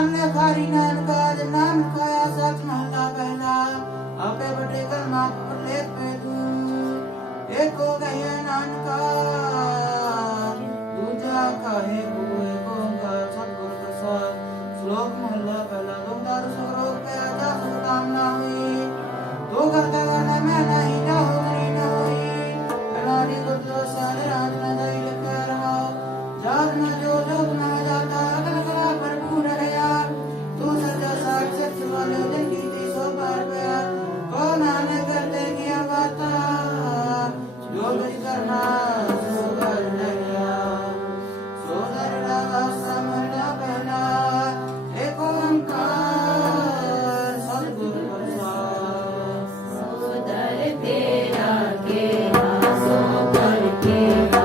अन्य खारी नैन का नाम खाया सच महला पहला आपे बटे कलमा लेत पे तू एक हो गए नानका दूजा काहे कोई को का सतगुर प्रसाद श्लोक महला पहला दुमदार सुरोग पे आजा सुकामना हुई दो करते करने में नहीं जा होगी न हुई कलारी गुरु सारे राज न जाई लिखा रहा जात न जो जोग न जाता अगल कला भरपूर गया तू सजा साठ सच वाले दिन की थी सो पार गया कौन आने करते किया बाता जो कुछ करना सो कर गया सो दरड़ा समझना पहला एक ओंकार सतगुरु प्रसाद सोदर तेरा केरा सो कर केरा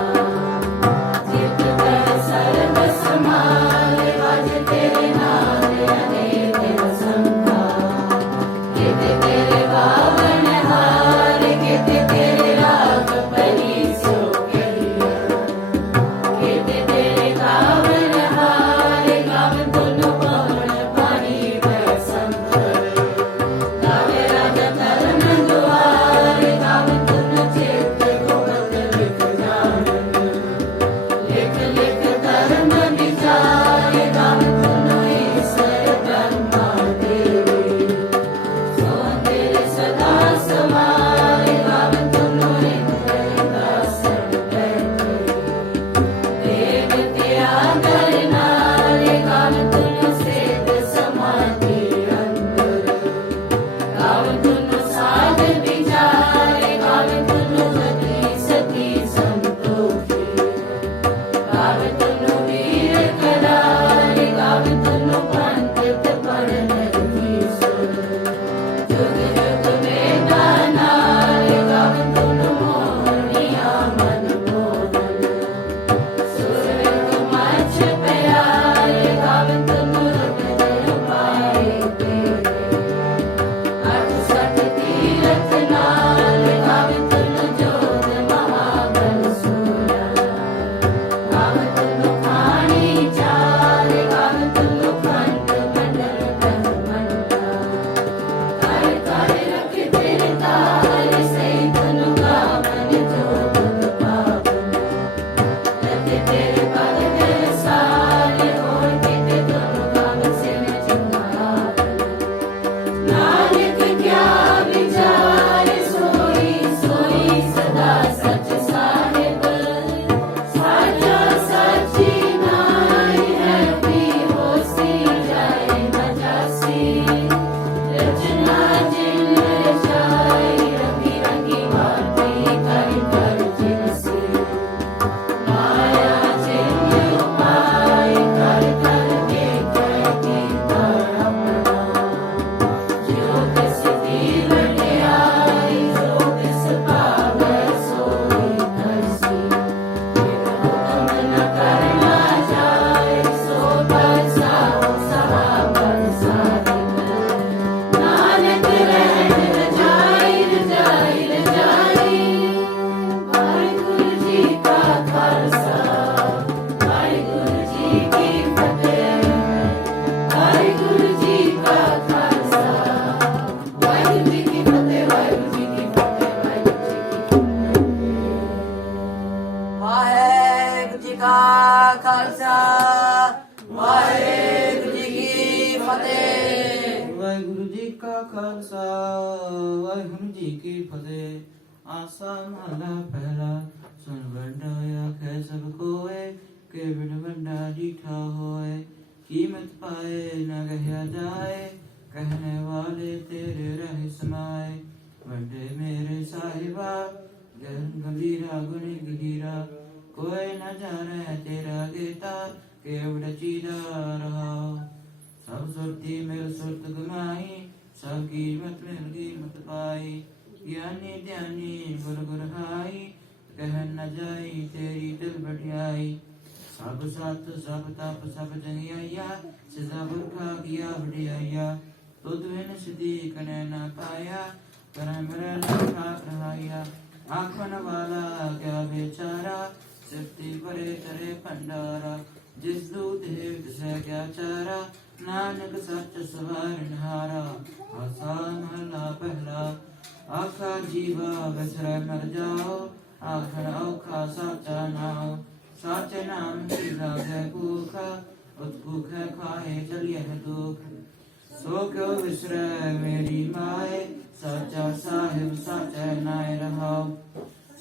जित कर सर्व समाल वज तेरे नाल अनेक संगा कित तेरे बावन हार कित तेरे राग परी सो कहिया कित तेरे गावन हार गाव धुन पवन पानी बसंतर गावे राजा धर्म दुआर गाव धुन चित गुणत लिख जानन लिख लिख धर्म विचार गाव धुन ईश्वर ब्रह्मा देवी सो तेरे सदा समार गाव धुन इंद्र दासन बैठे देव त्यागर नार गाव धुन सेत समाधि अंदर गाव धुन साध विचार गाव धुन सती सती संतोषी गाव धुन वीर करार गाव धुन पंडित पढ़न ईश्वर जुग जुग में गानार गाव धुन मोहनिया मन मोहन सुर मछ प्यार गाव धुन रुद्र पाए तेरे अठ सठ तीरथ नाल गाव धुन जोत महाबल सूरा गाव धुन खानी चार गाव धुन खंड मंडल कह मंडा कर कर रख तेरे तार सही धुन गावन जोत पावन रख तेरे पद तेरे सार और कित धुन गाव सिन चिंगावन नानक क्या विचार सोई सोई सदा सच साहिब साचा साची नाई है भी होसी जाए न जासी रचना जिन रचाई रंगी रंगी बातें कर कर जिनसी माया चिन्ह उपाय कर कर के कहती कर अपना जो किस दीन न्याय जो किस पावै सोई करसी बिन हुक्म न करना जाए सो बरसाओ सहा बरसाहिब नानक रहन रजाई रजाई रजाई वाहिगुरु जी का खालसा वाहिगुरु जी की फतेह वाहिगुरु जी का खालसा वाहिगुरु जी की फतेह वाहिगुरु जी की फतेह वाहिगुरु जी की वाहेगुरु जी का खालसा वाहेगुरु जी की फतेह वाहेगुरु जी का खालसा वाहेगुरु जी की फतेह आसा महला पहला सुन बंडा आखे सब कोए के बिन बंडा जीठा होए कीमत पाए न कहा जाए कहने वाले तेरे रह समाए वंडे मेरे साहिबा गहन गंभीरा गुण गहीरा कोई न जाने तेरा गेता केवड़ चीरा रहा सब सुरती मिल सुरत गमाई सब कीमत मिल कीमत पाई ज्ञानी ध्यानी गुर गुर हाई कह न जाई तेरी दिल बटियाई सब सत सब तप सब जंगिया सिजा बुरखा किया बटियाया तुद बिन सिद्धि कने न पाया करम रहा रहाया आखन वाला क्या बेचारा सिद्धि परे करे भंडारा जिस दूत है तिसे क्या चारा ਨਾਨਕ ਸੱਚ ਸਵਾਰਨਹਾਰਾ। ਆਸਾ ਮਹਲਾ ਪਹਿਲਾ। ਆਖਾ ਜੀਵਾ ਵਿਸਰੈ ਮਰ ਜਾਓ, ਆਖਰ ਔਖਾ ਸਾਚਾ ਨਾਉ। ਸਾਚੇ ਨਾਮ ਕੀ ਲਾਗੈ ਭੂਖ, ਉਸ ਭੂਖੈ ਖਾਏ ਚਲਿਐ ਦੁਖ। ਸੋ ਕਿਉ ਵਿਸਰੈ ਮੇਰੀ ਮਾਏ, ਸਾਚਾ ਸਾਹਿਬ ਸਾਚੈ ਨਾਇ ਰਹਾਉ।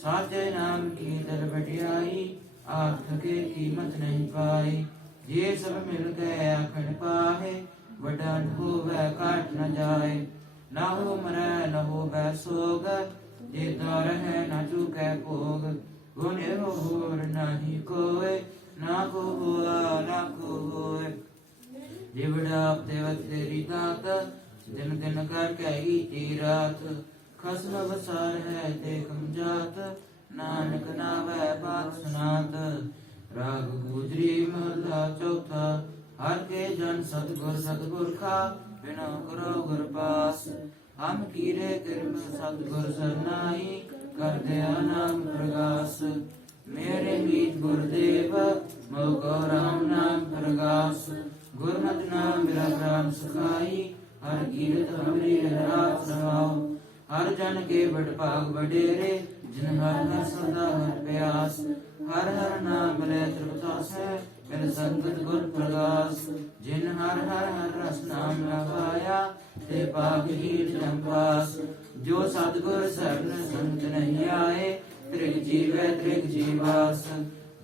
ਸਾਚੇ ਨਾਮ ਕੀ ਦਰ ਵਡਿਆਈ, ਆਖ ਕੇ ਕੀਮਤ ਨਹੀਂ ਪਾਈ। ਜੇ ਸਭ ਮਿਲ ਗਏ ਆਖਣ ਪਾਹੇ, ਵੱਡਾ ਹੋਵੇ ਘਾਟ ਨ ਜਾਏ। ਨਾ ਹੋ ਮਰੈ ਨ ਹੋਵੇ ਸੋਗ, ਜੇਤਾ ਰਹਿ ਨ ਚੁਕੈ ਭੋਗ। ਗੁਣ ਇਹੋ ਹੋਰ ਨਾਹੀ ਕੋਇ, ਨਾ ਕੋ ਹੋਆ ਨਾ ਕੋ ਹੋਇ। ਜਿਵੜਾ ਦੇਵਤ ਤੇਰੀ ਦਾਤ, ਦਿਨ ਦਿਨ ਕਰ ਕਹੀ ਤੀ ਰਾਤ। ਖਸਮ ਵਸਾਰ ਹੈ ਤੇ ਕਮਜਾਤ, ਨਾਨਕ ਨਾਵੈ ਬਾਤ ਸੁਨਾਤ। ਰਾਗ ਗੁਜਰੀ ਮਹਲਾ ਚੌਥਾ। ਹਰ ਕੇ ਜਨ ਸਤਿਗੁਰ ਸਤਿਪੁਰਖਾ, ਬਿਨਾ ਕਰੋ ਗੁਰ ਪਾਸ। ਹਮ ਕੀਰੇ ਕਿਰਮ ਸਤਿਗੁਰ ਸਰਨਾਈ, ਕਰਦੇ ਨਾਮ ਪ੍ਰਗਾਸ। ਮੇਰੇ ਮੀਤ ਗੁਰਦੇਵ, ਮੋਹ ਕੋ ਰਾਮ ਨਾਮ ਪ੍ਰਗਾਸ। ਗੁਰਮਤਿ ਨਾਮ ਮੇਰਾ ਪ੍ਰਾਨ ਸਖਾਈ, ਹਰ ਕੀਰਤ ਹਮਰੀ ਰਾਤ ਰਹਾਉ। ਹਰ ਜਨ ਕੇ ਬੜ ਭਾਗ ਵਡੇਰੇ, ਜਿਨ ਹਰ ਹਰ ਸਦਾ ਹਰ ਪਿਆਸ। ਹਰ ਹਰ ਨਾਮ ਲੈ ਤ੍ਰਿਪਤਾਸੈ, ਮਿਲ ਸੰਗਤ ਗੁਰ ਪ੍ਰਗਾਸ। ਜਿਨ ਹਰ ਹਰ ਹਰ ਰਸ ਨਾਮ ਲਗਾਇਆ, ਤੇ ਪਾਪ ਹੀਟ ਜੰਪਾਸ। ਜੋ ਸਤਿਗੁਰ ਸਰਨ ਸੰਤ ਨਹੀਂ ਆਏ, ਤ੍ਰਿਗ ਜੀਵੈ ਤ੍ਰਿਗ ਜੀਵਾਸ।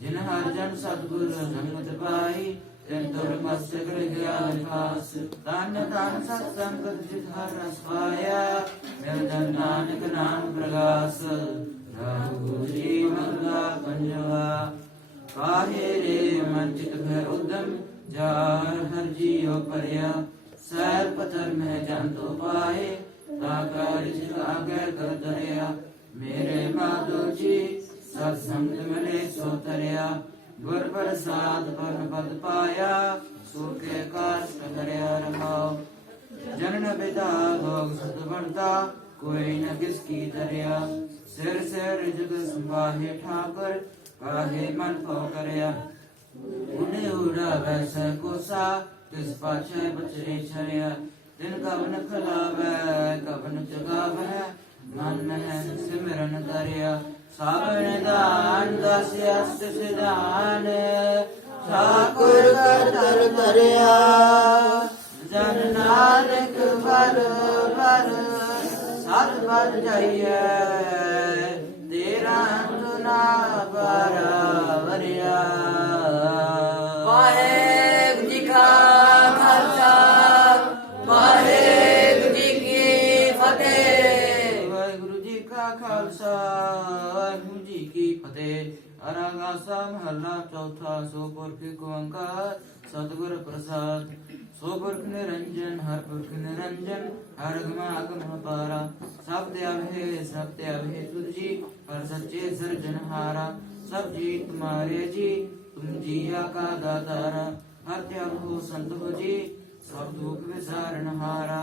ਜਿਨ ਹਰ ਜਨ ਸਤਿਗੁਰ ਸੰਗਤ ਪਾਈ, ਤਿਨ ਤੁਰ ਮਸਤਕ ਰਹਿਆ ਵਿਕਾਸ। ਤਨ ਤਨ ਸਤ ਸੰਗਤ ਜਿਤ ਹਰ ਰਸ ਪਾਇਆ, ਮਿਲ ਜਨ ਨਾਨਕ ਨਾਮ ਪ੍ਰਗਾਸ। ਰਾਗ ਗੁਜਰੀ ਮਹਲਾ ਪੰਜਵਾ। ਕਾਹੇ ਰੇ ਮਨ ਚਿਤ ਭੈ ਉਦਮ, ਜਾਰ ਹਰ ਜੀਉ ਪਰਿਆ। ਸੈਲ ਪਥਰ ਮਹਿ ਜੰਤੁ ਪਾਏ, ਤਾ ਕਾਰਿ ਜਿਤ ਆਗੈ ਕਰ ਦਰਿਆ। ਮੇਰੇ ਮਾਧੋ ਜੀ ਸਤ ਸੰਗਤ ਮਿਲੇ ਸੋ ਤਰਿਆ। ਗੁਰ ਪ੍ਰਸਾਦ ਪਰਮ ਪਦ ਪਾਇਆ, ਸੋ ਕੇ ਕਾਸ ਕਰਿਆ ਰਹਾਉ। ਜਨਨ ਪਿਤਾ ਭੋਗ ਸਤ ਬਣਤਾ, ਕੋਈ ਨ ਕਿਸ ਕੀ ਤਰਿਆ। ਸਿਰ ਸਿਰ ਜਗ ਸੰਭਾਹੇ ਠਾਕੁਰ, ਕਾਹੇ ਮਨ ਭਉ ਕਰਿਆ। ਉਹਨੇ ਉੜਾ ਵੈਸੈ ਕੋਸਾ, ਤਿਸ ਪਾਛੈ ਬਚਰੇ ਛਰਿਆ। ਤਿਨ ਕਵਨ ਖਲਾਵੈ ਕਵਨ ਜਗਾਵੈ, ਮਨ ਮਹਿ ਸਿਮਰਨ ਕਰਿਆ। ਸਾਵਣ ਦਾਨ ਦਸ ਅਸਤ ਸਿਧਾਨ, ਠਾਕੁਰ ਕਰ ਧਰਿਆ। ਜਨ ਨਾਨਕ ਵਰ ਵਰ ਸਤ ਬਦ ਜਾਈਐ, ਤੇਰਾ ਅੰਤ ਨਾ ਬਰਾਬਰਿਆ। ਵਾਹਿਗੁਰੂ ਜੀ ਕਾ ਖਾਲਸਾ, ਵਾਹਿਗੁਰੂ ਜੀ ਕੀ ਫਤਿਹ। ਵਾਹਿਗੁਰੂ ਜੀ ਕਾ ਖਾਲਸਾ, ਵਾਹਿਗੁਰੂ ਜੀ ਕੀ ਫਤਿਹ। ਅਰੰਗਾਸਾ ਮਹੱਲਾ ਚੌਥਾ। ਸੋ ਪੁਰਖ ਏਕ ਓੰਕਾਰ, ਸਤਿਗੁਰ ਪ੍ਰਸਾਦ। ਸੋ ਪੁਰਖ ਨਿਰੰਜਨ, ਹਰ ਪੁਰਖ ਨਿਰੰਜਨ, ਹਰ ਅਗਮ ਅਗਮ ਅਪਾਰਾ। ਸਭ ਤੇ ਅਭੈ ਸਭ ਤੇ ਅਭੈ ਤੁਧ ਜੀ, ਹਰ ਸੱਚੇ ਸਿਰਜਨਹਾਰਾ। ਸਭ ਜੀ ਤੁਮਾਰੇ ਜੀ, ਤੁਮ ਜੀਆ ਕਾ ਦਾਤਾਰਾ। ਹਰ ਧਿਆਨ ਹੋ ਸੰਤ ਹੋ ਜੀ, ਸਭ ਦੁਖ ਵਿਸਾਰਨਹਾਰਾ।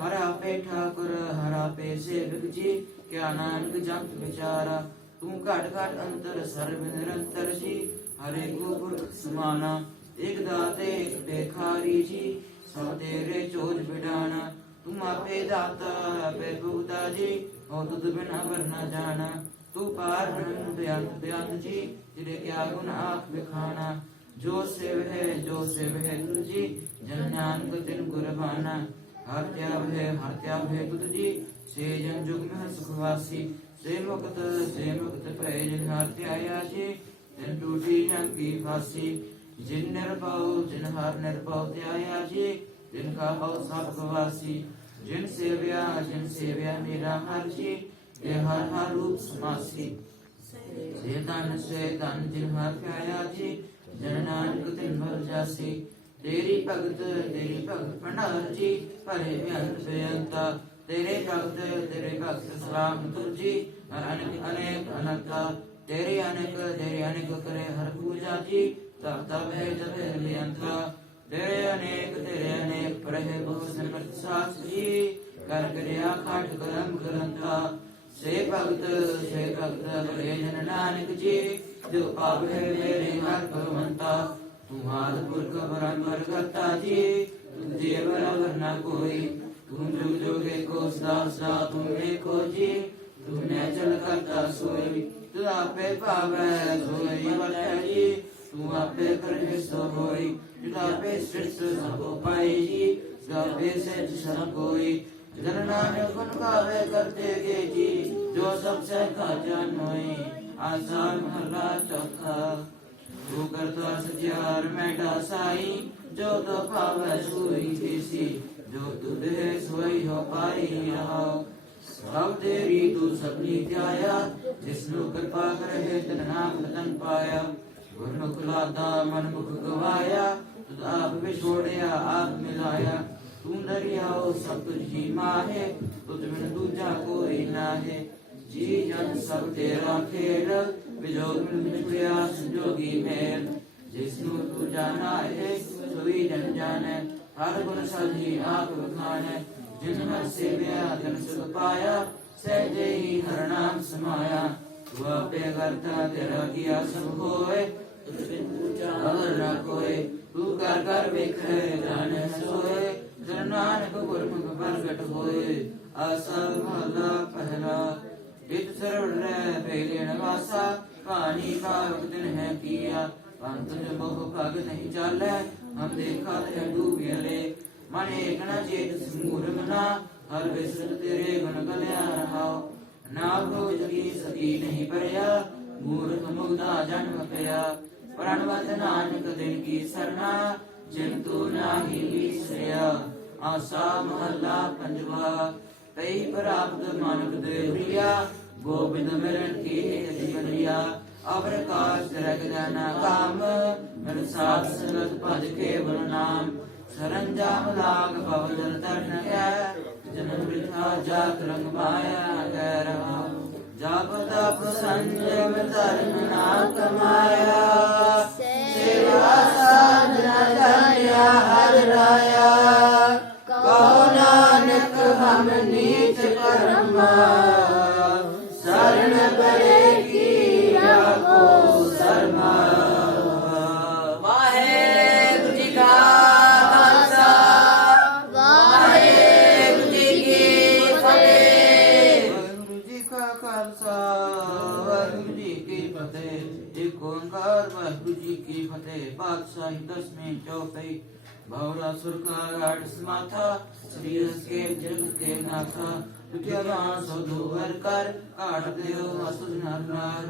ਹਰ ਆਪੇ ਠਾकुर ਹਰ ਆਪੇ ਸੇਵਕ ਜੀ, ਕਿਆ ਨਾਨਕ ਜਪਤ ਵਿਚਾਰਾ। ਤੂੰ ਘਟ ਘਟ ਅੰਤਰ ਸਰਬ ਨਿਰੰਤਰ ਜੀ, ਹਰੇ ਕੋ ਪੁਰਖ ਸਮਾਨਾ। ਇਕ ਦਾਤੇ ਇਕ ਭੇਖਾਰੀ ਜੀ, ਸਭ ਤੇਰੇ ਚੋਜ ਬਿਡਾਣਾ। ਤੁਮ ਆਪੇ ਦਾਤਾ ਆਪੇ ਭੁਗਤਾ ਜੀ, ਹੋ ਤੁਧ ਬਿਨਾ ਵਰ ਨਾ ਜਾਣਾ। ਤੂੰ ਪਾਰ ਬ੍ਰਹਮ ਬਿਆੰਤ ਬਿਆੰਤ ਜੀ, ਤੇਰੇ ਕਿਆ ਗੁਣ ਆਖ ਵਿਖਾਣਾ। ਜੋ ਸਿਵ ਹੈ ਜੋ ਸਿਵ ਹੈ ਤੁਧ ਜੀ, ਜਨ ਨਾਨਕ ਤਿਨ ਗੁਰਬਾਨਾ। ਹਰ ਧਿਆਵ ਹੈ ਤੁਧ ਜੀ, ਸੇ ਜਨ ਜੁਗ ਮਹਿ ਸੁਖ ਵਾਸੀ। ਸੇ ਮੁਕਤ ਭੈ ਜਿਨ ਹਰ ਧਿਆਇਆ ਜੀ, ਤਿਨ ਟੂਟੀ ਜਨ ਕੀ ਫਾਸੀ। ਜਿਨ ਨਿਰਭਉ ਜਿਨ ਹਰ ਨਿਰਭਉ ਧਿਆਇਆ ਜੀ, ਤਿਨ ਕਾ ਭਉ ਸਭ ਗਵਾਸੀ। ਜਿਨ ਸੇਵਿਆ ਮੇਰਾ ਹਰ ਜੀ, ਤੇ ਹਰ ਹਰ ਰੂਪ ਸਮਾਸੀ। ਸੇ ਧਨ ਜਿਨ ਹਰ ਧਿਆਇਆ ਜੀ, ਜਨ ਨਾਨਕ ਤਿਨ ਭਲ ਜਾਸੀ। ਤੇਰੀ ਭਗਤ ਭੰਡਾਰ ਜੀ, ਭਰੇ ਬੇਅੰਤ ਬੇਅੰਤਾ। ਤੇਰੇ ਭਗਤ ਸਲਾਮ ਤੁਝ ਜੀ, ਅਨੇਕ ਅਨੰਤਾ। ਤੇਰੇ ਅਨੇਕ ਕਰੇ ਹਰ ਪੂਜਾ ਜੀ, ਤਬ ਤਬ ਹੈ ਜਪੇ ਬੇਅੰਤਾ। ਤੇਰੇ ਅਨੇਕ ਪ੍ਰਹਿ ਬਹੁ ਸਿਮਰਤ ਸਾਸ ਜੀ, ਕਰ ਕਰਿਆ ਖਾਟ ਕਰਮ ਕਰੰਤਾ। ਸੇ ਭਗਤ ਭਲੇ ਜਨ ਨਾਨਕ ਜੀ, ਜੋ ਪਾਵੈ ਮੇਰੇ ਹਰ ਭਗਵੰਤਾ। तू आदि पुरख परम्पर करता जी, तुझे बराबर न कोई। तुम जुग जुग एको सदा सदा तुम एको जी, तुमने चल करता सोई। तू आपे पावै सोई बलै जी, तू आपे करे सो होई। तू आपे सृष्ट सब पाई जी, तू आपे सच सब कोई। जन नानक गुण गावे करते गे जी, जो सबसे का जान होई। आसा महला चौथा। तू करता सचार मैडा साई, जो तो पावै सोई थीसी। जो तुझे सोई हो पाई रहो। सब तेरी तू सबनी त्याया, जिसनु कृपा करे तिन नाम रतन पाया। गुरमुख लादा मन मुख गवाया, तुझ आप विछोड़िया आप मिलाया। तू दरियाओ सब तुझ ही माहे, तुझ बिन दूजा कोई नाहे। जी जन सब तेरा खेल, विजोग मिल छुड़िया संजोगी मेल। जिसनु तू जाना है सोई जन जाने, हर गुण साझी आप बखाने। जिन हर सेव्या जन सुख पाया, सहजे ही हर नाम समाया। तू आपे करता तेरा किया सब होए, तुझ बिन पूजा और न कोई। तू कर कर वेखे जाने सोए, जन नानक गुरमुख प्रगट होए। आसा महला पहला। इत सरल रह पहले नवासा, पानी का दिन है किया। पंत जो मोह भाग नहीं चाले, हम देखा थे डूबियले। मन एक न चेत समूर मना, हर विसरत तेरे गुण गल्या रहाओ। ना भोज की सती नहीं परया, मूर्ख मुग्धा जन्म पया। प्रणवत नानक दिन की सरना, जिन तू नाही लीसया। आसा महला पंजवा। कई प्राप्त मानक देवरिया, गोविंद मिलन की जीवनिया। अवर काश रग जाना काम, मेरे साथ संगत भज केवल नाम। सरंजाम लाग पवजल तरन है, जन्म वृथा जात रंग माया गैर। जप तप संयम धर्म ना कमाया, सेवा साधना धन्या हर राया। कहो नानक हम नीच कर्मा, शरण बड़े की को शर्मा। वाहेगुरु जी का खालसा, वाहेगुरु जी की फतेह। वाहेगुरु जी का खालसा, वाहेगुरु जी की फतेह। एक ओंकार वाहेगुरु जी की फतेह। पातशाही दसवीं चौपाई। भवरा सुर का गाढ़ समाथा, श्री रस के जग के नाथा। दुखियावान सो दुवर कर, काट देओ असुर नर नार।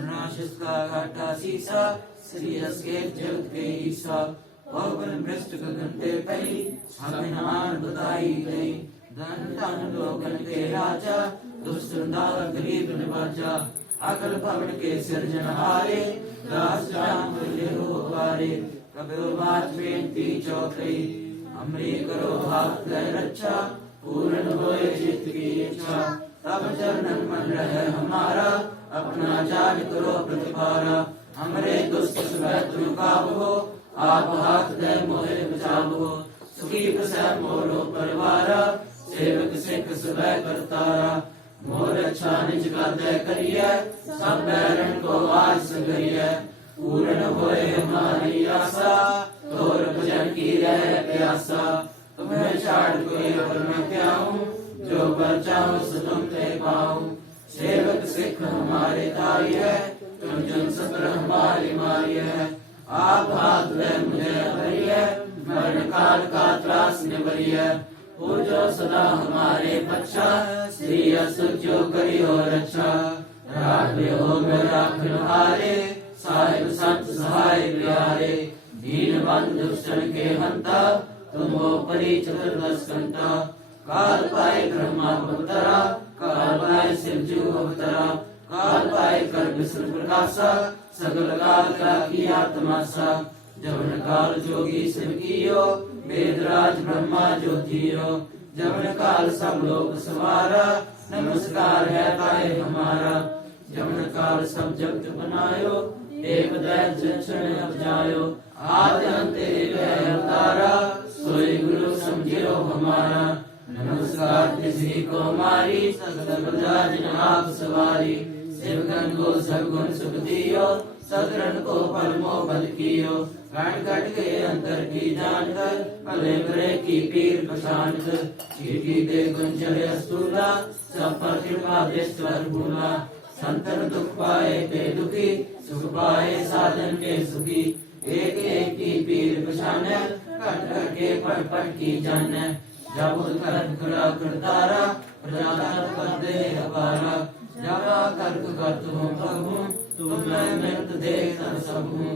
नाशिस का घाटा सीसा, श्री रस के जग के ईसा। पवन भ्रष्ट गगन ते पई, हमें नाम बताई गई। धन धन लोगन के राजा, दुष्ट दार गरीब निवाजा। अकल भवन के सिरजनहारे, दास राम बोले हो बारे। कबीर बात बेनती चौथई, हमरी करो हाथ दे रक्षा। पूर्ण होए चित्त की इच्छा, तब चरणन मन रहे हमारा। अपना जान करो प्रतिपारा, हमरे दुष्ट शत्रु काबो। आप हाथ दे मोहे बचावो, सुखी प्रसन्न मोरो परिवारा। सेवक सिख सुबह करतारा, मोर अच्छा निज कर दे करिए। सब बैरन को आज सगरिए, पूर्ण होए हमारी आशा। तोर भजन की रह प्यासा, तुम्हें छाड़ कोई और मैं क्या हूँ। जो पर चाहूँ सो तुम ते पाऊँ। सेवक सिख हमारे ताई है, तुम जन सत्र हमारी मारी है। आप हाथ दे मुझे भरिए, मरण काल का त्रास निबरिए। हो जो सदा हमारे पक्षा, श्री असुर जो करी हो रक्षा। राख हो में राखन हारे, साहिब संत सहाय प्यारे। दीन बंधु दुष्टन के हंता, तुम हो परी चतुर्दश कंता। काल पाए ब्रह्मा अवतरा, काल पाए शिवजू अवतरा। काल पाए कर विष्णु प्रकाशा, सगल काल का किया तमाशा। जवन काल जोगी शिव कियो, वेदराज ब्रह्मा ज्योतियो। जवन काल सब लोग सवारा, नमस्कार है ताए हमारा। जवन काल सब जगत बनायो, एक दैव क्षण अपजायो। आदि अंत एक है अवतारा, सोई गुरु समझियो हमारा। नमस्कार किसी को मारी, सगल प्रजा जिन आप सवारी। शिवगन को सब गुण सुख दियो, सदरन को पलमो बल कियो घट घट के अंतर की जानत भले बुरे की पीर पछानत चीटी दे गुंजर अस्तूला सब पर कृपा देश्वर भूला संतन दुख पाए ते दुखी सुख पाए साधन के सुखी एक एक की पीर पछाने घट घट के पट पट की जाने जब कर्म करा करतारा प्रजा कर दे अपारा जब कर्क करत हूँ प्रभु तुम मैं मृत देख सब हूँ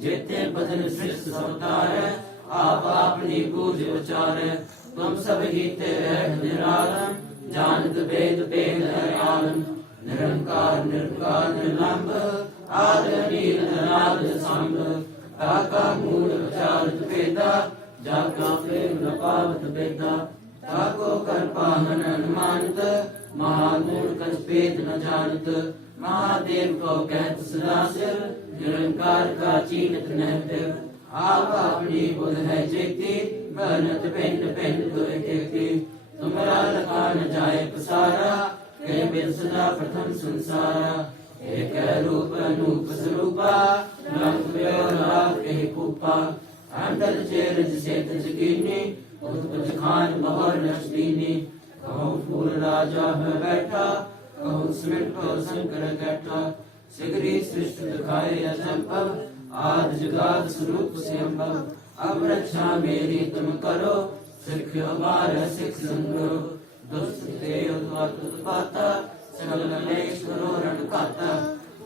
जेते बदन सृष्ट सवतार आप अपनी पूज उचार तुम सब हीते निरालम जानत वेद वेद आलम निरंकार निर्विकार निर्लंब आद नील अनाद संभ काका मूल विचारत वेदा जाका प्रेम न पावत वेदा ताको कर पाहन अनुमानत महागुण कछ भेद न जानत महादेव को कहत सदाशिव निरंकार का चीनत नहत आप अपनी बुध है चेती बनत पिंड पिंड दुय केती तुमरा लखा न जाए पसारा के बिन सदा प्रथम संसारा एक रूप अनूप स्वरूपा रंग व्यवहार के कुपा अंतर चेरज से तजकीनी उत्पज खान बहर नशदीनी कहूँ फूल राजा में बैठा कहूँ सिमट को शंकर बैठा सिगरी सृष्टि दिखाए असंभव आद जगाद स्वरूप से अम्भव अब रक्षा मेरी तुम करो सिख हमार सिख संग्रह दुष्ट के उत्पाता सकल कलेश करो रण खाता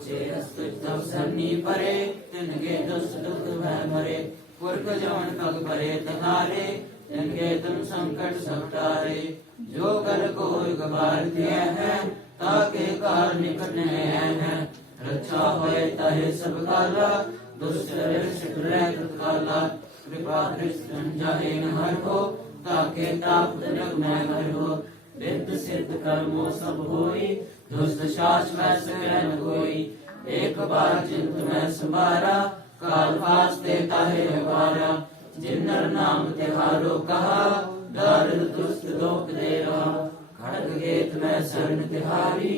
जे अस्तित्व सन्नी परे तिनके दुष्ट दुख भय मरे पुरख जवन पग परे तकारे जिनके तुम संकट सब टारे जो कर कोई गवार दिए हैं ताके कार निकट हैं रक्षा होए ताहे सब काला दुष्ट शिष्ट रह काला कृपा दृष्टि जाहे न हर हो ताके ताप जनक मैं हर हो विद्ध सिद्ध कर्मो सब होई दुष्ट शास में सके न कोई एक बार चिंत में संभारा काल पास देता है हमारा जिन्नर नाम तिहारो कहा दारिद दुष्ट लोक दे रहा खड़ग गेत में शरण तिहारी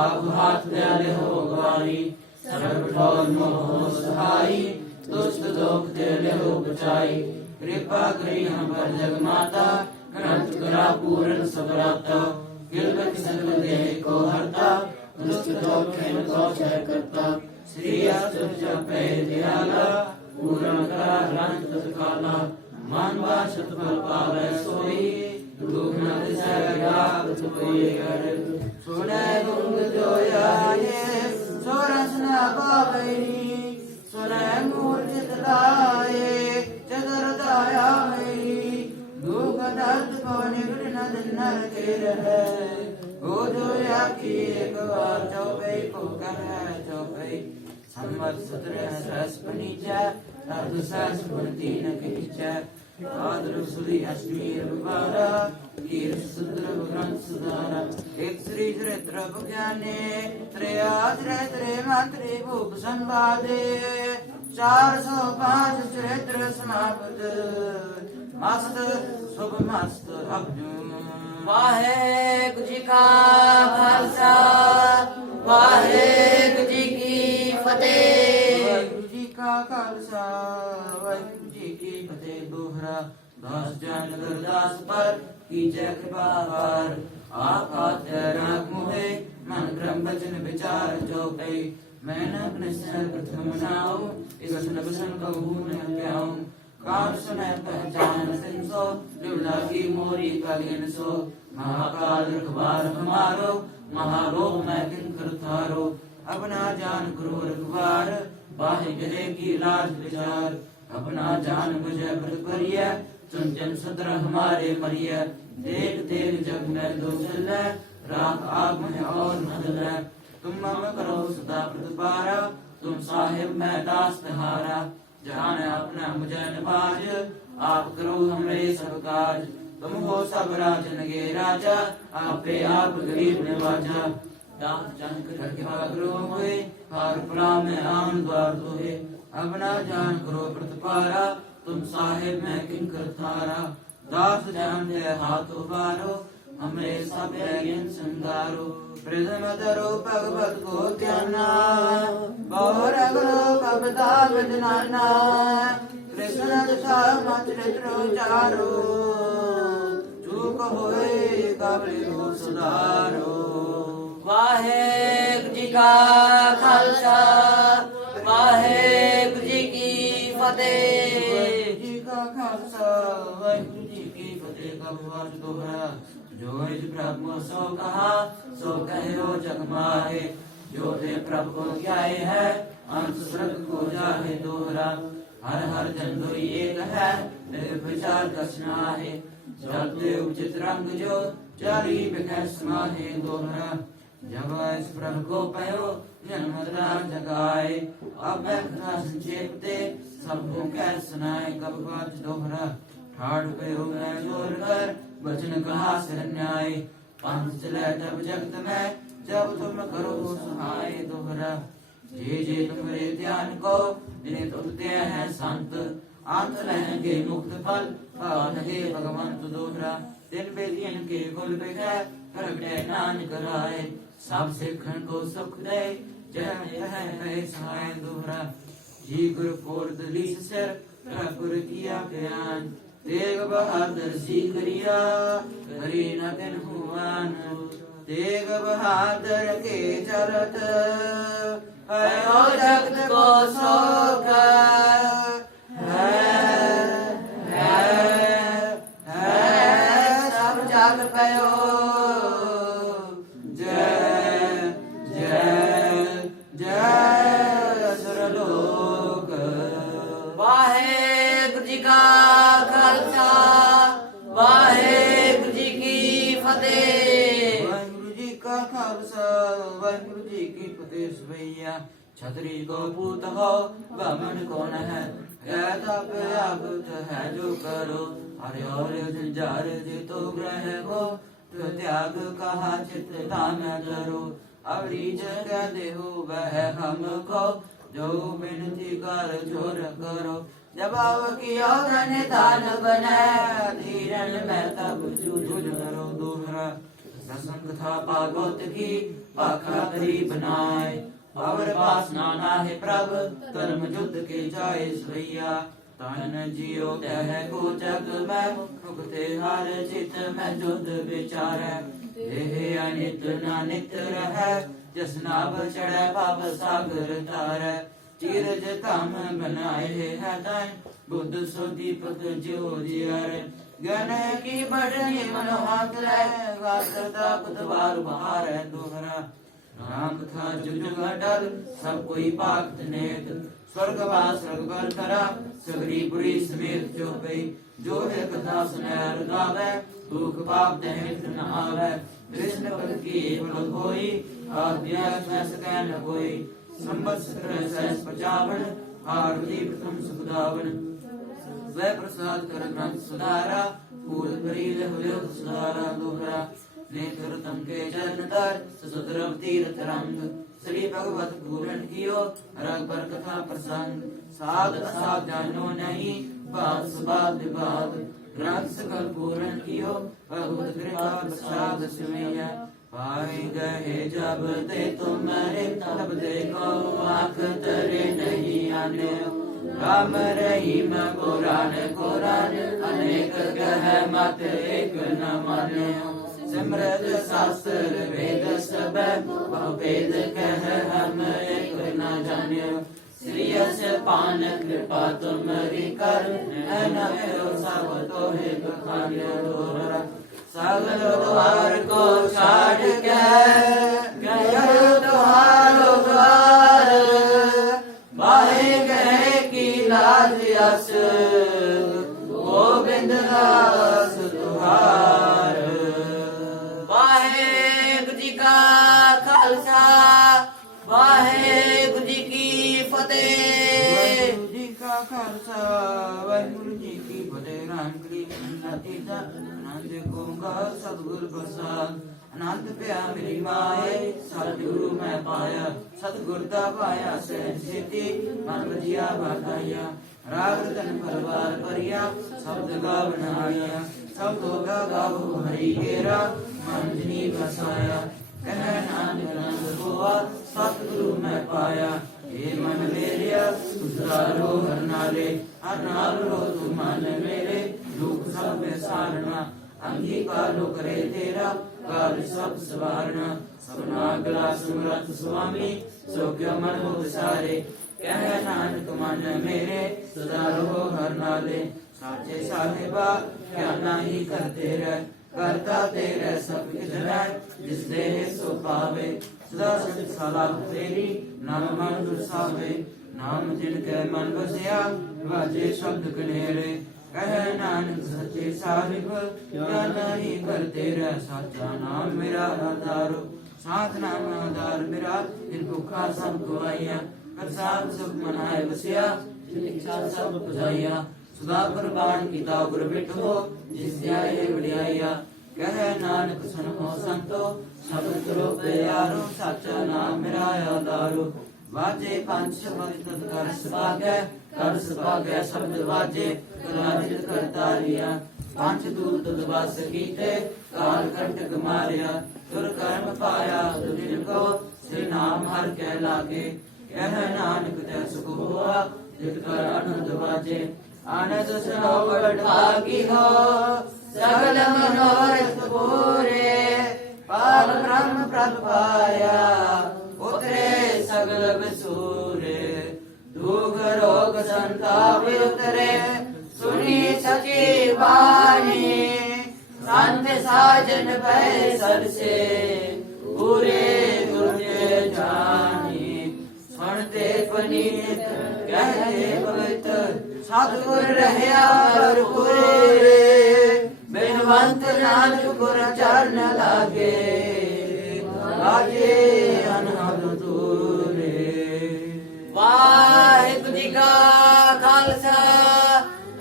आप हाथ दयाले हो गवारी सर्व ठोर मोह सहाई दुष्ट लोक दे हो बचाई कृपा करी हम पर जग माता ग्रंथ करा पूर्ण सबराता गिरवत सर्व देह को हरता दुष्ट लोक को क्षय करता श्री अष्ट जपे दयाला पूर्ण करा ग्रंथ तत्काला मन वाचत फल पावे सोई दुख न दिशा व्याप्त कोई कर सुने गुंग जो आए सोरस न पावैनी सुने मूर्छित लाए चतुर दया मेरी दुख दर्द को निकट न दिन के रहे ओ जो आखी एक बार चौपे को कर चौपे संवत सत्रह सहस पनीचा अर्ध सहस तीन कीचा भाद्र सुदी अष्टमी रविवारा कीर सुद्र ग्रंथ सुधारा एक श्री चरित्र ज्ञाने त्रयाद्र त्रय मात्रे भूप संवादे 405 चरित्र समाप्त मस्त शुभ मस्त अभ्युम वाहेगुरु जी का खालसा वाहेगुरु जी की फतेह। वाहेगुरु जी का खालसा वाहेगुरु जी की फतेह। दोहरा दास जान दास पर की जय कृपा हार आपा तेरा मोहे मन ब्रह्म वचन विचार जो गई मैं न अपने सर प्रथम नाऊ इस वचन वचन कहूँ न प्याऊं कान सुने पहचान सिंसो लिवला की मोरी कालीन सो महाकाल रखबार हमारो महारोग मैं किन कर थारो अपना जान करो रखबार बाहे गरे की लाज विचार अपना जान मुझे व्रत करिय सुन जन सदर हमारे मरिय देख देख जग में दो चल राख आग में और मदल तुम मम करो सदा प्रतिपारा तुम साहिब मैं दास तुम्हारा जान अपना मुझे नवाज आप करो हमरे सब काज तुम हो सब राजन के राजा आपे आप गरीब नवाजा दास जन कर करो हुए हार पड़ा में आन द्वार दोहे अपना जान करो प्रतिपारा तुम साहिब मैं किन कर थारा दास जान दे हाथ उबारो हमरे सब संगारो प्रथम धरो भगवत को ध्याना बहु रगरो कपदा बदनाना कृष्ण दशा मचरित्रो चारो चूक होए कबले को सुधारो। वाहेगुरु जी का खालसा वाहेगुरु जी की फतेह। जी का खालसा वाहिगुरु जी की फतेह। का वाच दोहरा जो इस प्रभु सो कहा सो कहो जग माहे जो ते प्रभु को ध्याए है अंत स्वर्ग को जाहे दोहरा। हर हर जन दो एक है निर्विचार दर्शना है चलते उचित रंग जो चारी बिखर समाहे दोहरा। जब इस प्रभु को पयो जन्मद्रा जगाए अब कथा संक्षेप दे सबको कह सुनाए। कब बात दोहरा ठाड़ पयो मैं जोर कर वचन कहा शरण्याय पंथ चले तब जगत में जब तुम करो सहाय दोहरा। जे जे तुम्हारे ध्यान को जिन्हें तुमते हैं संत अंत रहेंगे मुक्त फल पावनगे भगवंत दोहरा। दिन बेदियन के कुल पे है कर बिटे नान कराए सब सिखन को सुख दे जय है सहाय दोहरा। जी गुरु पोर दलीस सिर गुरु किया बयान तेग बहादुर सीखरिया करी न दिन हुआन। तेग बहादुर के चलत भयो जगत को शोक सब जग पयो जय जय जय सुरलोक। वाहेगुरु जी का खालसा वाहेगुरु जी की फतेह। वाहिगुरु जी का खालसा वाहिगुरु जी की फतेह। सवैया छतरी को पूत हो बामन कौन है तप आगुत है जो करो। हरे और जंजार जे तो ग्रह को तो त्याग कहा चित दान करो। अवरी जगह देहो वह हमको जो बिनती कर जोर करो। जब किया धन दान बने धीरन में तब जूझ करो दोहरा। रसंग था भागवत की पाखा करी बनाए और वासना नाहे प्रभ कर्म युद्ध के जाए सवैया। तन जियो तह को जग में मुक्ते हर चित में युद्ध विचार। देह अनित न नित रह जस नाभ चढ़े भव सागर तार। चीरज तम बनाए है तन बुद्ध सो दीपक ज्यो जियर। ज्ञान की बढ़नी मनोहात रहा कुतवार बहार दोहरा। राम था जुग डर सब कोई पाक नेक स्वर्गवास स्वर्ग करा सगरी पुरी समेत जो पई। जो है कथा सुनैर गावे दुख पाप दहित न आवे। कृष्ण पद की फल होई आध्यात्म में सकै न कोई। संवत्सर सहस 55 आरती प्रथम सुखदावन। वह प्रसाद कर ग्रंथ सुधारा फूल भरील हुए सुधारा दोहरा। नेत्र तम के चरण तर ससुद्रव तीर्थ रंग। श्री भगवत पूरण कियो रग बर कथा प्रसंग। साध असाध जानो नहीं बात सुबाद विवाद। ग्रंथ सकल पूरण कियो भगवत कृपा प्रसाद सुमैया। पाए गए जब ते तुम्हारे तब देखो आँख तरे नहीं आने। राम रहीम कुरान कुरान अनेक कह मत एक न माने। सिमरत शास्त्र वेद सब बहुवेद कह हम एक न जान्यो। श्रीयस पान कृपा तुम्हारी कर न सब तो है बखान्यो दोहरा। सगल द्वार को छाड़ के गयो तुम्हारो द्वार। बाहे गए की लाज यस गोविंद दास तुहार। वाहेगुरु जी का खालसा वाहेगुरु जी की फतेह। वाहिगुरु जी का खालसा वाहिगुरु जी की फतेह। राम कृष्ण आनंद गूंगा सतगुरु प्रसाद। अनंत प्या मेरी माए सतगुरु मैं पाया। सतगुरु दा पाया सहज सिद्धि मन बजिया बाधाया। राग रतन परवार परिया शब्द गा बनाया। सब गा गावो हरि केरा मन जिनी बसाया। ਕਹਿ ਨਾਨਕ ਰੰਗ ਹੋਆ ਸਤਿਗੁਰੂ ਮੈਂ ਪਾਇਆ। ਏ ਮਨ ਮੇਰਿਆ ਸੁਧਾਰੋ ਹਰ ਨਾਲੇ, ਹਰ ਨਾਲ ਰੋ ਤੂੰ ਮਨ ਮੇਰੇ, ਦੁਖ ਸਭ ਵਿਸਾਰਨਾ। ਅੰਗੀਕਾਰੋ ਕਰੇ ਤੇਰਾ ਕਾਲ ਸਭ ਸਵਾਰਨਾ। ਸਭਨਾ ਗਲਾ ਸਿਮਰਤ ਸੁਆਮੀ, ਸੋ ਕਿਉ ਮਨ ਹੋ ਵਿਸਾਰੇ। ਕਹਿ ਨਾਨਕ ਮਨ ਮੇਰੇ ਸਦਾ ਰਹੋ ਹਰ ਨਾਲੇ। ਸਾਚੇ ਸਾਹਿਬਾ ਕਿਆ ਨਾਹੀ ਕਰਤੇ ਰਹਿ, ਕਰਤਾ ਤੇਰੇ ਸਭ ਕਿਛ ਹੈ। ਜਿਸ ਦੇ ਸੋ ਪਾਵੇ ਸਦਾ ਸਚ ਸਲਾਹ ਤੇਰੀ, ਨਾਮ ਮਨ ਦੁਸਾਵੇ। ਨਾਮ ਜਿਨ ਕੈ ਮਨ ਵਸਿਆ, ਵਾਜੇ ਸ਼ਬਦ ਕਨੇਰੇ। ਕਹਿ ਨਾਨਕ ਸੱਚੇ ਸਾਹਿਬ ਕਿਆ ਨਾਹੀ ਕਰਤੇ ਰਹਿ। ਸਾਚਾ ਨਾਮ ਮੇਰਾ ਆਧਾਰੋ, ਸਾਧ ਨਾਮ ਆਧਾਰ ਮੇਰਾ। ਜਿਨ ਭੁੱਖਾ ਸਭ ਖਵਾਈਆ, ਪ੍ਰਸਾਦ ਸੁਖ ਮਨਾਏ ਵਸਿਆ। ਜਿਨ ਇੱਛਾ ਸਭ ਪੁਜਾਈਆ, ਸਦਾ ਕੁਰਬਾਨ ਕੀਤਾ ਗੁਰ ਬਿਟੋ। ਜਿਸ ਧਿਆਏ ਵਡਿਆਈਆ, ਕਹਿ ਨਾਨਕ ਸੁਣੋ ਸੰਤੋ, ਸਬਦ ਕਰੋ ਪਿਆਰੋ। ਸਾਚਾ ਨਾਮ ਮੇਰਾ ਆਧਾਰੋ। ਵਾਜੇ ਪੰਜ ਸ਼ਬਦ ਤਦ ਕਰ ਸੁਭਾਗੈ, ਕਰ ਸੁਭਾਗੈ ਸ਼ਬਦ ਵਾਜੇ। ਕਲਾਨਿਤ ਕਰਤਾਰੀਆ, ਪੰਜ ਦੂਤ ਤਦ ਵਸ ਕੀਤੇ। ਕਾਲ ਕੰਟਕ ਮਾਰਿਆ, ਤੁਰ ਕਰਮ ਪਾਇਆ ਦਿਨ ਕੋ। ਸੇ ਨਾਮ ਹਰ ਕੈ ਲਾਗੇ, ਕਹਿ ਨਾਨਕ ਤੈ ਸੁਖ ਹੋਆ। ਜਿਤ ਕਰ ਆਨੰਦ ਵਾਜੇ, ਆਨੰਦ ਸੁਣੋ ਬੜ ਭਾਗੀ ਹੋ। ਸਗਲ ਮਨੋਰਥ ਪੂਰੇ, ਪਾਰ ਬ੍ਰਹਮ ਪ੍ਰਭ ਪਾਇਆ। ਉਤਰੇ ਸਗਲ ਵਿਸੂਰੇ, ਦੁਖ ਰੋਗ ਸੰਤਾਪ ਉਤਰੇ। ਸੁਣੀ ਸਚੀ ਬਾਣੀ, ਸੰਤ ਸਾਜਨ ਪੈ ਸਰਸੇ। ਪੂਰੇ ਗੁਰਤੇ ਜਾਣੀ, ਸੁਣਤੇ ਪਨੀਤ ਕਹਤੇ ਭਗਤ। ਸਤਿਗੁਰ ਰਹਿਆ ਭਰਪੂਰੇ, ਬਿਨਵੰਤ ਨਾਨਕ ਗੁਰ ਚਰਨ ਲਾਗੇ। ਲਾਗੇ ਅਨਹਦ ਤੂਰੇ। ਵਾਹਿਗੁਰੂ ਜੀ ਕਾ ਖਾਲਸਾ,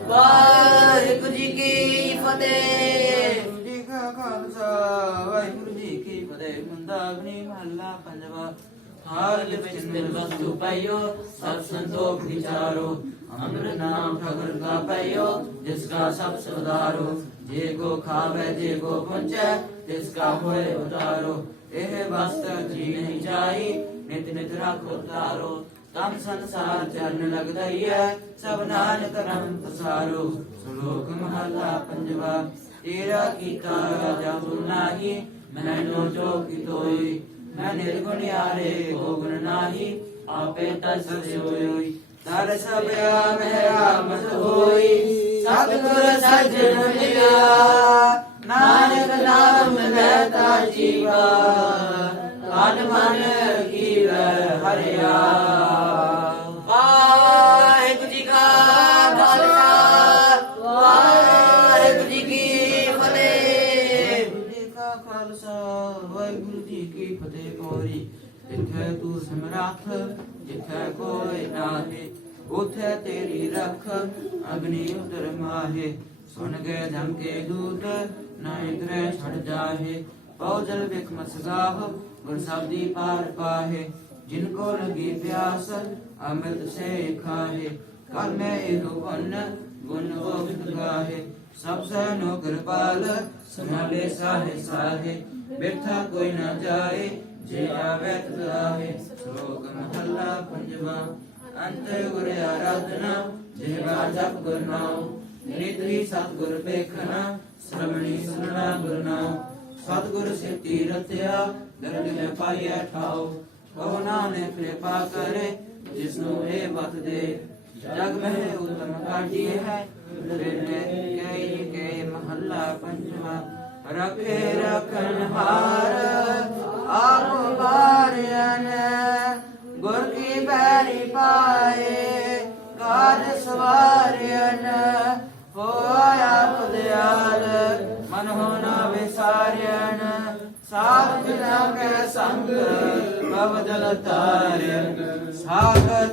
ਵਾਹਿਗੁਰੂ ਜੀ ਕੀ ਫਤਿਹ। ਵਾਹਿਗੁਰੂ ਜੀ ਕਾ ਖਾਲਸਾ, ਵਾਹਿਗੁਰੂ ਜੀ ਕੀ ਫਤਿਹ। ਮੁੰਦਾਵਨੀ ਮਹੱਲਾ ਪੰਜਵਾ। ਹਾਲ ਵਿੱਚ ਮਿਲ ਵਸਤੂ ਪਾਇਓ, ਸਤ ਸੰਤੋਖ ਵਿਚਾਰੋ। ਅੰਮ੍ਰਿਤ ਨਾਮ ਠਗਰ ਕਾ ਪਾਇਓ, ਜਿਸ ਕਾ ਸਭ ਸੁਧਾਰੋ। ਜੇ ਕੋ ਖਾਵੇ ਜੇ ਕੋ ਪੁੰਚੈ, ਤਿਸ ਕਾ ਹੋਏ ਉਤਾਰੋ। ਇਹ ਵਸਤ ਜੀ ਨਹੀਂ ਜਾਈ, ਨਿਤ ਨਿਤ ਰੱਖੋ ਤਾਰੋ। ਤਮ ਸੰਸਾਰ ਚਰਨ ਲਗ ਦਈਐ, ਸਭ ਨਾਨਕ ਨਾਮ ਪਸਾਰੋ। ਸ਼ਲੋਕ ਮਹੱਲਾ ਪੰਜਵਾ। ਤੇਰਾ ਕੀਤਾ ਜਾਦੂ ਨਾਹੀ, ਮੈਨੋ ਜੋ ਕੀਤੋਈ। ਮੈਂ ਨਿਰਗੁਣਿਆਰੇ ਹੋ ਗੁਣ ਨਾਹੀ, ਆਪੇ ਤਸ ਹੋਈ। ਦਰ ਸਭਿਆ ਮੇਰਾ ਮਤ ਹੋਈ, ਸਤਿਗੁਰ ਸਜਣ ਮਿਲਿਆ। ਨਾਨਕ ਨਾਮ ਲੈਤਾ ਜੀਵਾ, ਮਨ ਮਨ ਕੀਵੈ ਹਰਿਆ। ਵਾਹਿਗੁਰੂ ਜੀ ਕਾ ਖਾਲਸਾ, ਵਾਹਿਗੁਰੂ ਜੀ ਕੀ ਫਤਿਹ। ਵਾਹਿਗੁਰੂ ਜੀ ਕਾ ਖਾਲਸਾ, ਵਾਹਿਗੁਰੂ ਜੀ ਕੀ ਫਤਿਹ। ਕੋਰੀ ਜਿੱਥੇ ਤੂੰ ਸਮਰੱਥ, ਜਿੱਥੇ ਕੋਈ ਨਾਹੀ। ਉਥੇ ਤੇਰੀ ਰਖ, ਅਗਨੀ ਉਦਰ ਮਾਹੇ। ਸੁਣ ਗਏ ਜਮ ਕੇ ਦੂਤ, ਨਾ ਇਧਰੇ ਛੜ ਜਾਹੇ। ਪਉ ਜਲ ਵਿਖ ਮਸਗਾਹ, ਗੁਰ ਸਬਦੀ ਪਾਰ ਪਾਹੇ। ਜਿਨ ਕੋ ਲਗੀ ਪਿਆਸ, ਅੰਮ੍ਰਿਤ ਸੇ ਖਾਹੇ। ਕਰ ਮੈਂ ਇਹੋ ਗੁਣ, ਗੁਣ ਗੋਬਿੰਦ ਗਾਹੇ। ਸਭ ਸੈਨੋ ਕਿਰਪਾਲ, ਸੰਭਾਲੇ ਸਾਹੇ ਸਾਹੇ। ਬਿਰਥਾ ਕੋਈ ਨਾ ਜਾਏ, ਜੇ ਆਵੇ ਤਦ ਆਵੇ। ਸ਼ਲੋਕ ਮਹੱਲਾ ਪੰਜਵਾ। ਅੰਤ ਗੁਰ ਆਰਾਧਨਾ, ਜਿਹਵਾ ਜਪ ਗੁਰ ਨਾਮ। ਨਿਤਰੀ ਸਤਿਗੁਰ ਵੇਖਣਾ, ਸ਼ਰਵਣੀ ਸੁਨਣਾ ਗੁਰ ਨਾਮ। ਸਤਿਗੁਰ ਸਿੱਧੀ ਰਤਿਆ, ਦਰਗਹਿ ਪਾਈਐ ਠਾਉ। ਕਹੋ ਨਾਨਕ ਕਿਰਪਾ ਕਰੇ, ਜਿਸਨੂੰ ਇਹ ਬਤ ਦੇ। ਜਗ ਮਹਿ ਉਤਮ ਕਾਢੀ ਹੈ, ਕਈ ਕੇ ਮਹੱਲਾ ਪੰਜਵਾ। ਰਖੇ ਰਖਨ ਹਾਰ, ਆਪ ਬਾਰਿਆਨ। ਗੁਰ ਕੀ ਬੈਰੀ ਪਾਏ, ਕਾਰ ਸਵਾਰਿਆਨ। ਹੋਇਆ ਪੁਦਿਆਲ, ਮਨ ਹੋਣਾ ਵਿਸਾਰਿਆਨ। ਸਾਧ ਜਨਾ ਕੈ ਸੰਗ, ਭਵ ਜਲ ਤਾਰਿਆਨ। ਸਾਗਰ